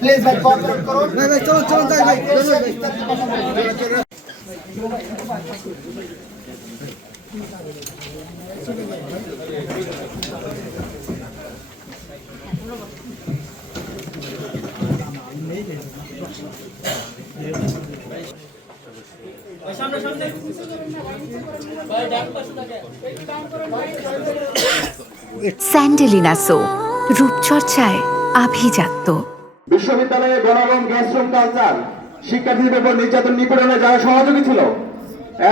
Please ভাই cooperate করুন। ভাই ভাই চলো চলো যাই ভাই স্যান্ডেলিনা সো রূপচর্চায় আভিজাত্য। বিশ্ববিদ্যালয়ে গণরম গ্যাস্ট্রোম কালচার শিক্ষার্থীদের উপর নির্যাতন নিপীড়নে যারা সহযোগী ছিল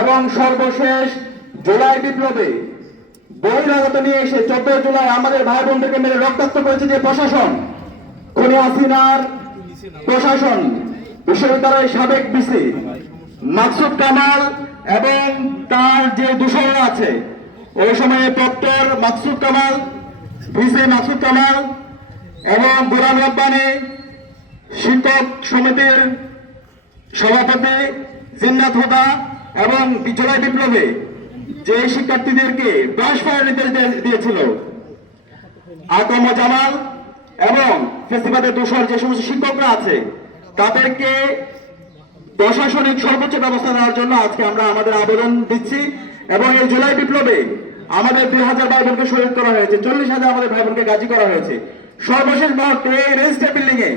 এবং সর্বশেষ জুলাই বিপ্লবে বহিরাগত নিয়ে এসে 14 জুলাই আমাদের ভাই বোনদেরকে মেরে রক্তাক্ত করেছে যে প্রশাসন, খুনি হাসিনার প্রশাসন, বিশ্ববিদ্যালয়ের সাবেক ভিসি মাকসুদ কামাল এবং তার যে দূষণরা আছে ওই সময়ে প্রক্টর মাকসুদ কামাল, ভিসি মাকসুদ কামাল এবং গোলাম রব্বানী, শিক্ষক সমিতির সভাপতি জিন্নাত হুদা এবং জুলাই বিপ্লবে যে শিক্ষার্থীদেরকে ব্রাশ ফায়ার নির্দেশ দিয়েছিল আতম জামাল এবং ফেসিবাদের দোষর যে সমস্ত শিক্ষকরা আছে তাদেরকে প্রশাসনিক সর্বোচ্চ ব্যবস্থা নেওয়ার জন্য আজকে আমরা আমাদের আবেদন দিচ্ছি। এবং এই জুলাই বিপ্লবে আমাদের 2000 ভাই বোনকে শহীদ করা হয়েছে, 40,000 আমাদের ভাই বোনকে গাজী করা হয়েছে। সর্বশেষ মুহূর্তে এই রেজিস্টার বিল্ডিং এ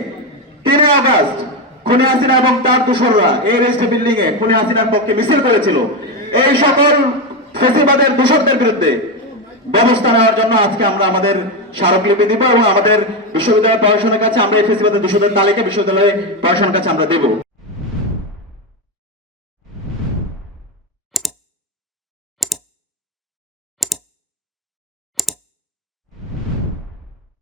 3 আগস্ট খুনি হাসিনা এবং তার দোসররা এই রেজিস্টার বিল্ডিং এ খুনি হাসিনার পক্ষে মিছিল করেছিল। এই সকল ফেসিবাদের দোষরদের বিরুদ্ধে ব্যবস্থা নেওয়ার জন্য আজকে আমরা আমাদের স্মারকলিপি দিব এবং আমাদের বিশ্ববিদ্যালয় প্রশাসনের কাছে আমরা এই ফেসিবাদের দোষরদের তালিকা বিশ্ববিদ্যালয় প্রশাসনের কাছে আমরা দেব।